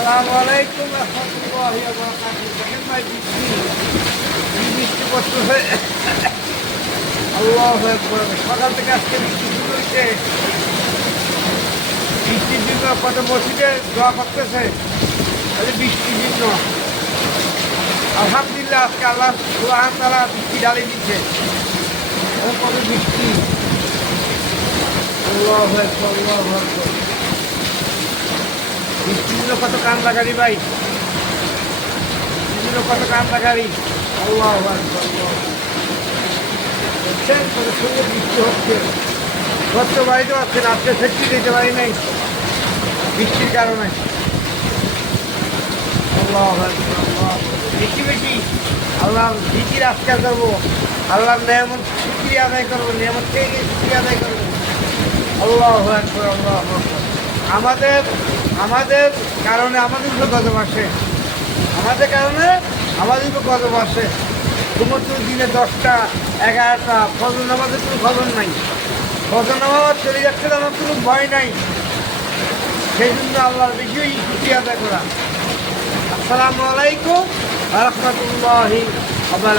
আসসালামু আলাইকুম রহমতুল্লাহি ওয়া পড়তেছে আল্লাহু থেকে আজকে বৃষ্টি শুরু বৃষ্টির জন্য কত মসজিদে দোয়া করতেছে। তাহলে বৃষ্টির জন্য আলহামদুলিল্লাহ, আজকে আল্লাহ সুবাহ তারা বৃষ্টি ঢালি দিচ্ছে কত বৃষ্টি আল্লাহু আল্লাহু বৃষ্টিগুলো কত কান্দা গাড়ি ভাই। বৃষ্টিগুলো কত কান্দা গাড়ি আল্লাহ দেখছেন কত সুন্দর বৃষ্টি হচ্ছে। গত বাড়িতে পারছেন আজকে ফেক্টরি দিতে পারি নাই। বৃষ্টির কারণে। আল্লাহ আল্লাহ। বেশি আল্লাহ জিকির আজকাল করব। আল্লাহর নিয়ামত শুক্রিয়া আদায় করব, নিয়ামত থেকে শুক্রিয়া আদায় করব। আল্লাহ আল্লাহ আমাদের আমাদের কারণে আমাদের উপর গজব আসে আমাদের কারণে আমাদের উপর গজব আসে সমস্ত দিনে দশটা, এগারোটা, ফজর নামাজের কোনো খবর নাই। ফজর নামাজ চলে যাচ্ছে তো আমার কোনো ভয় নাই। সেই জন্য আল্লাহর বেশি খুশি আদায় করা। আসসালামু আলাইকুম রহমতুল্লাহি আবার